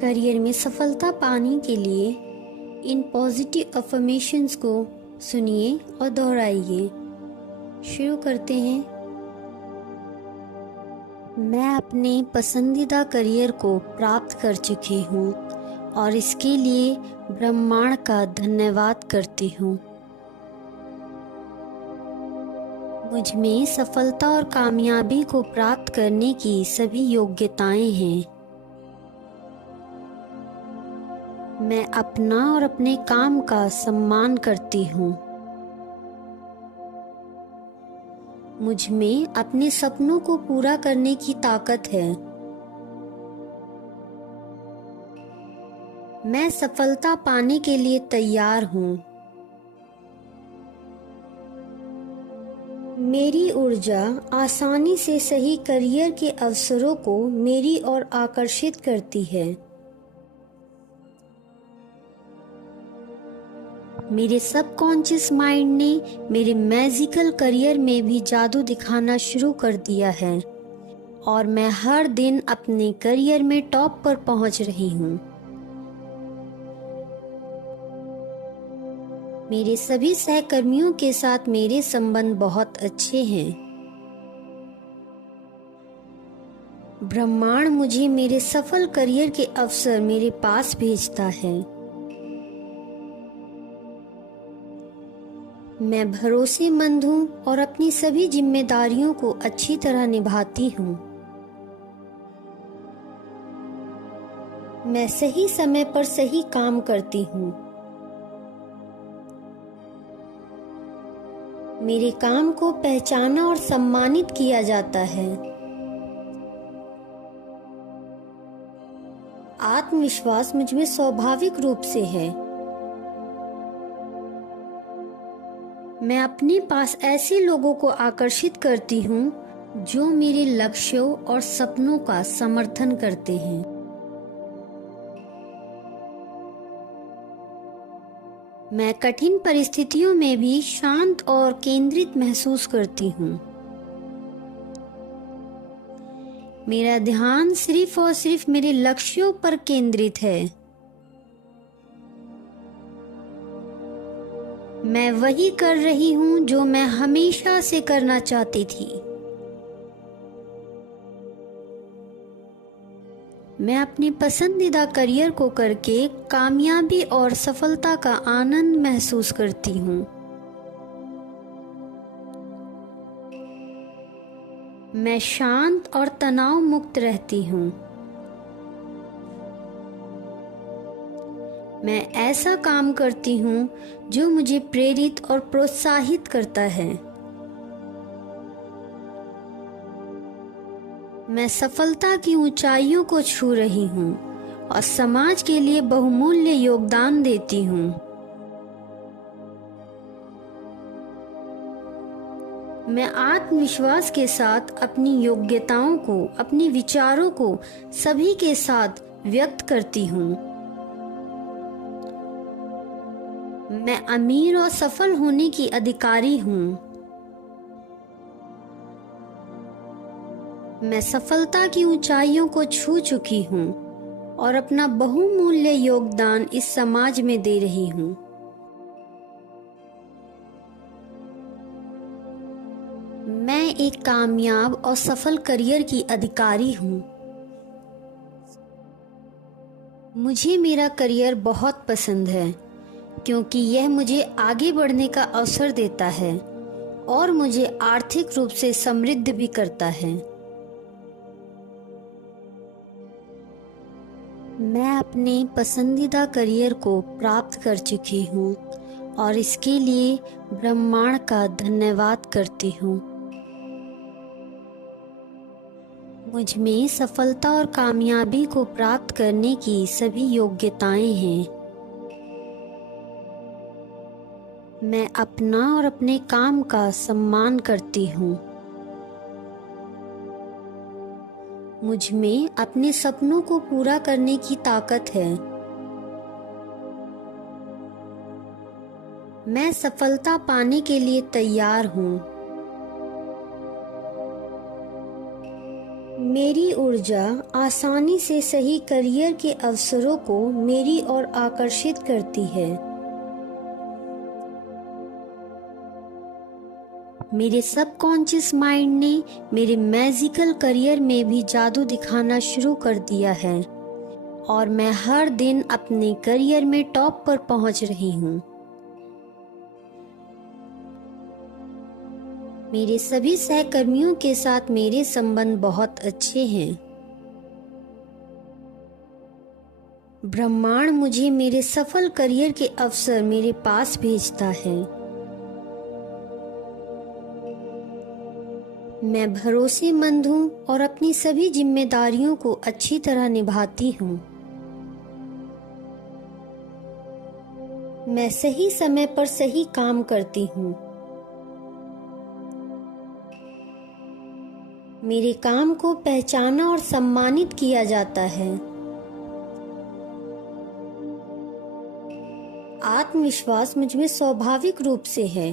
Career में सफलता पाने के लिए इन पॉजिटिव अफर्मेशंस को सुनिए और दोहराइए। शुरू करते हैं। मैं अपने पसंदीदा करियर को प्राप्त कर चुकी हूँ और इसके लिए ब्रह्मांड का धन्यवाद करती हूँ। मुझ में सफलता और कामयाबी को प्राप्त करने की सभी योग्यताएं हैं। मैं अपना और अपने काम का सम्मान करती हूँ। मुझ में अपने सपनों को पूरा करने की ताकत है। मैं सफलता पाने के लिए तैयार हूँ। मेरी ऊर्जा आसानी से सही करियर के अवसरों को मेरी ओर आकर्षित करती है। मेरे सबकॉन्शियस माइंड ने मेरे मैजिकल करियर में भी जादू दिखाना शुरू कर दिया है और मैं हर दिन अपने करियर में टॉप पर पहुंच रही हूँ। मेरे सभी सहकर्मियों के साथ मेरे संबंध बहुत अच्छे हैं। ब्रह्मांड मुझे मेरे सफल करियर के अवसर मेरे पास भेजता है। मैं भरोसेमंद हूँ और अपनी सभी जिम्मेदारियों को अच्छी तरह निभाती हूँ। मैं सही समय पर सही काम करती हूँ। मेरे काम को पहचाना और सम्मानित किया जाता है। आत्मविश्वास मुझ में स्वाभाविक रूप से है। मैं अपने पास ऐसे लोगों को आकर्षित करती हूँ जो मेरे लक्ष्यों और सपनों का समर्थन करते हैं। मैं कठिन परिस्थितियों में भी शांत और केंद्रित महसूस करती हूँ। मेरा ध्यान सिर्फ और सिर्फ मेरे लक्ष्यों पर केंद्रित है। मैं वही कर रही हूँ जो मैं हमेशा से करना चाहती थी। मैं अपने पसंदीदा करियर को करके कामयाबी और सफलता का आनंद महसूस करती हूँ। मैं शांत और तनाव मुक्त रहती हूँ। मैं ऐसा काम करती हूँ जो मुझे प्रेरित और प्रोत्साहित करता है। मैं सफलता की ऊंचाइयों को छू रही हूँ और समाज के लिए बहुमूल्य योगदान देती हूँ। मैं आत्मविश्वास के साथ अपनी योग्यताओं को, अपने विचारों को सभी के साथ व्यक्त करती हूँ। मैं अमीर और सफल होने की अधिकारी हूँ। मैं सफलता की ऊंचाइयों को छू चुकी हूँ और अपना बहुमूल्य योगदान इस समाज में दे रही हूँ। मैं एक कामयाब और सफल करियर की अधिकारी हूँ। मुझे मेरा करियर बहुत पसंद है क्योंकि यह मुझे आगे बढ़ने का अवसर देता है और मुझे आर्थिक रूप से समृद्ध भी करता है। मैं अपने पसंदीदा करियर को प्राप्त कर चुकी हूँ और इसके लिए ब्रह्मांड का धन्यवाद करती हूँ। मुझ में सफलता और कामयाबी को प्राप्त करने की सभी योग्यताएं हैं। मैं अपना और अपने काम का सम्मान करती हूँ। मुझ में अपने सपनों को पूरा करने की ताकत है। मैं सफलता पाने के लिए तैयार हूँ। मेरी ऊर्जा आसानी से सही करियर के अवसरों को मेरी ओर आकर्षित करती है। मेरे सबकॉन्शियस माइंड ने मेरे मैजिकल करियर में भी जादू दिखाना शुरू कर दिया है और मैं हर दिन अपने करियर में टॉप पर पहुंच रही हूँ। मेरे सभी सहकर्मियों के साथ मेरे संबंध बहुत अच्छे हैं। ब्रह्मांड मुझे मेरे सफल करियर के अवसर मेरे पास भेजता है। मैं भरोसेमंद हूँ और अपनी सभी जिम्मेदारियों को अच्छी तरह निभाती हूँ। मैं सही समय पर सही काम करती हूँ। मेरे काम को पहचाना और सम्मानित किया जाता है। आत्मविश्वास मुझ में स्वाभाविक रूप से है।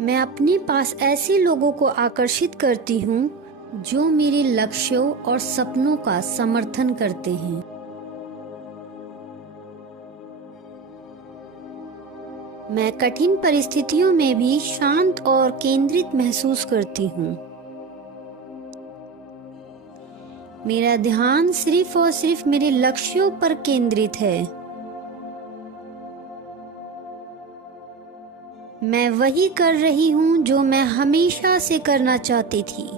मैं अपने पास ऐसे लोगों को आकर्षित करती हूँ जो मेरे लक्ष्यों और सपनों का समर्थन करते हैं। मैं कठिन परिस्थितियों में भी शांत और केंद्रित महसूस करती हूँ। मेरा ध्यान सिर्फ और सिर्फ मेरे लक्ष्यों पर केंद्रित है। मैं वही कर रही हूँ जो मैं हमेशा से करना चाहती थी।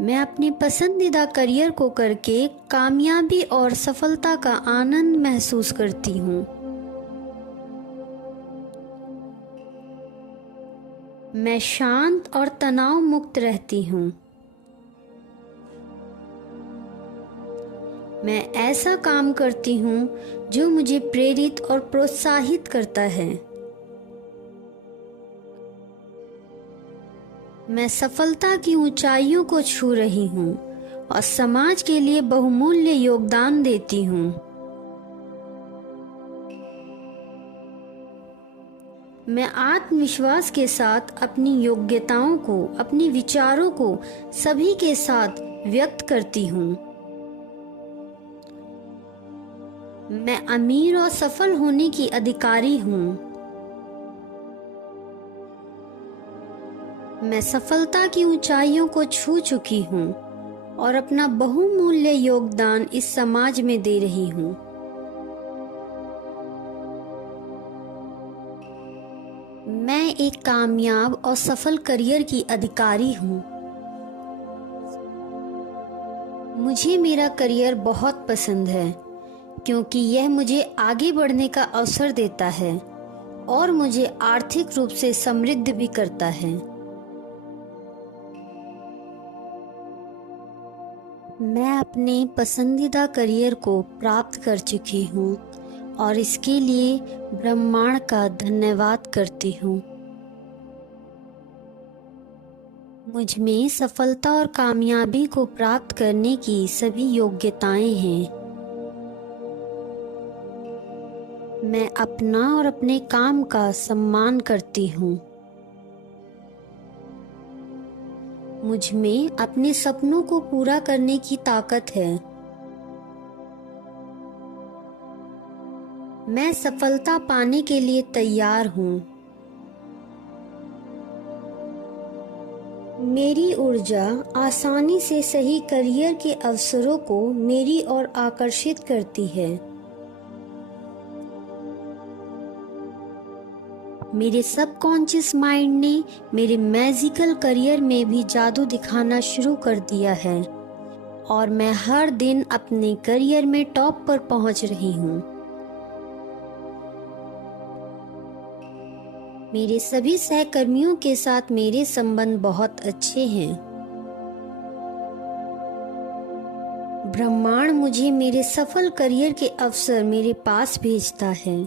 मैं अपने पसंदीदा करियर को करके कामयाबी और सफलता का आनंद महसूस करती हूँ। मैं शांत और तनाव मुक्त रहती हूँ। मैं ऐसा काम करती हूँ जो मुझे प्रेरित और प्रोत्साहित करता है। मैं सफलता की ऊंचाइयों को छू रही हूँ और समाज के लिए बहुमूल्य योगदान देती हूँ। मैं आत्मविश्वास के साथ अपनी योग्यताओं को, अपने विचारों को सभी के साथ व्यक्त करती हूँ। मैं अमीर और सफल होने की अधिकारी हूँ। मैं सफलता की ऊंचाइयों को छू चुकी हूँ और अपना बहुमूल्य योगदान इस समाज में दे रही हूँ। मैं एक कामयाब और सफल करियर की अधिकारी हूँ। मुझे मेरा करियर बहुत पसंद है क्योंकि यह मुझे आगे बढ़ने का अवसर देता है और मुझे आर्थिक रूप से समृद्ध भी करता है। मैं अपने पसंदीदा करियर को प्राप्त कर चुकी हूँ और इसके लिए ब्रह्मांड का धन्यवाद करती हूँ। मुझ में सफलता और कामयाबी को प्राप्त करने की सभी योग्यताएं हैं। मैं अपना और अपने काम का सम्मान करती हूँ। मुझ में अपने सपनों को पूरा करने की ताकत है। मैं सफलता पाने के लिए तैयार हूँ। मेरी ऊर्जा आसानी से सही करियर के अवसरों को मेरी ओर आकर्षित करती है। मेरे सबकॉन्शियस माइंड ने मेरे मैजिकल करियर में भी जादू दिखाना शुरू कर दिया है और मैं हर दिन अपने करियर में टॉप पर पहुंच रही हूँ। मेरे सभी सहकर्मियों के साथ मेरे संबंध बहुत अच्छे हैं। ब्रह्मांड मुझे मेरे सफल करियर के अवसर मेरे पास भेजता है।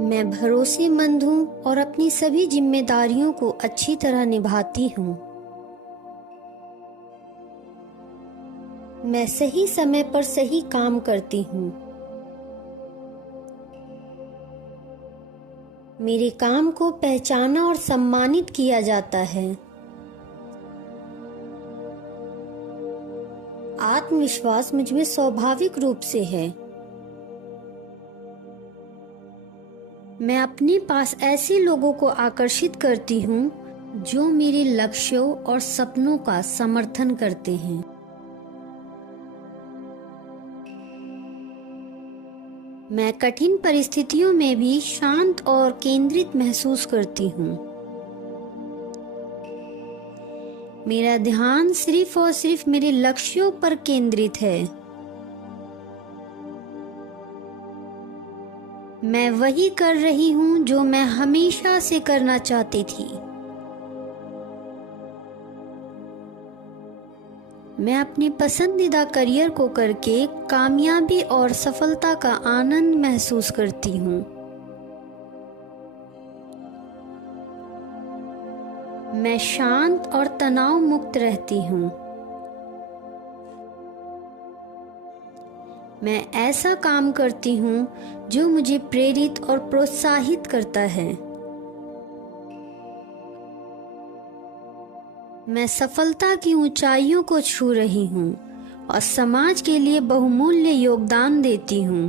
मैं भरोसेमंद हूँ और अपनी सभी जिम्मेदारियों को अच्छी तरह निभाती हूँ। मैं सही समय पर सही काम करती हूँ। मेरे काम को पहचाना और सम्मानित किया जाता है। आत्मविश्वास मुझ में स्वाभाविक रूप से है। मैं अपने पास ऐसे लोगों को आकर्षित करती हूँ जो मेरे लक्ष्यों और सपनों का समर्थन करते हैं। मैं कठिन परिस्थितियों में भी शांत और केंद्रित महसूस करती हूँ। मेरा ध्यान सिर्फ और सिर्फ मेरे लक्ष्यों पर केंद्रित है। मैं वही कर रही हूँ जो मैं हमेशा से करना चाहती थी। मैं अपने पसंदीदा करियर को करके कामयाबी और सफलता का आनंद महसूस करती हूँ। मैं शांत और तनाव मुक्त रहती हूँ। मैं ऐसा काम करती हूँ जो मुझे प्रेरित और प्रोत्साहित करता है। मैं सफलता की ऊंचाइयों को छू रही हूँ और समाज के लिए बहुमूल्य योगदान देती हूँ।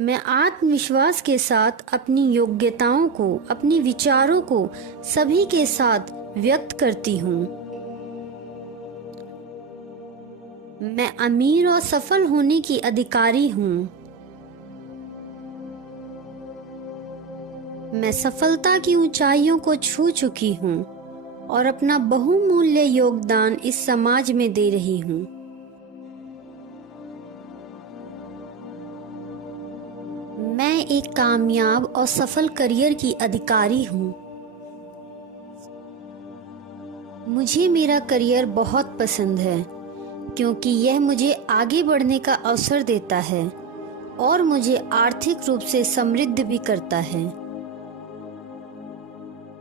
मैं आत्मविश्वास के साथ अपनी योग्यताओं को, अपने विचारों को सभी के साथ व्यक्त करती हूँ। मैं अमीर और सफल होने की अधिकारी हूँ। मैं सफलता की ऊंचाइयों को छू चुकी हूँ और अपना बहुमूल्य योगदान इस समाज में दे रही हूँ। मैं एक कामयाब और सफल करियर की अधिकारी हूँ। मुझे मेरा करियर बहुत पसंद है क्योंकि यह मुझे आगे बढ़ने का अवसर देता है और मुझे आर्थिक रूप से समृद्ध भी करता है।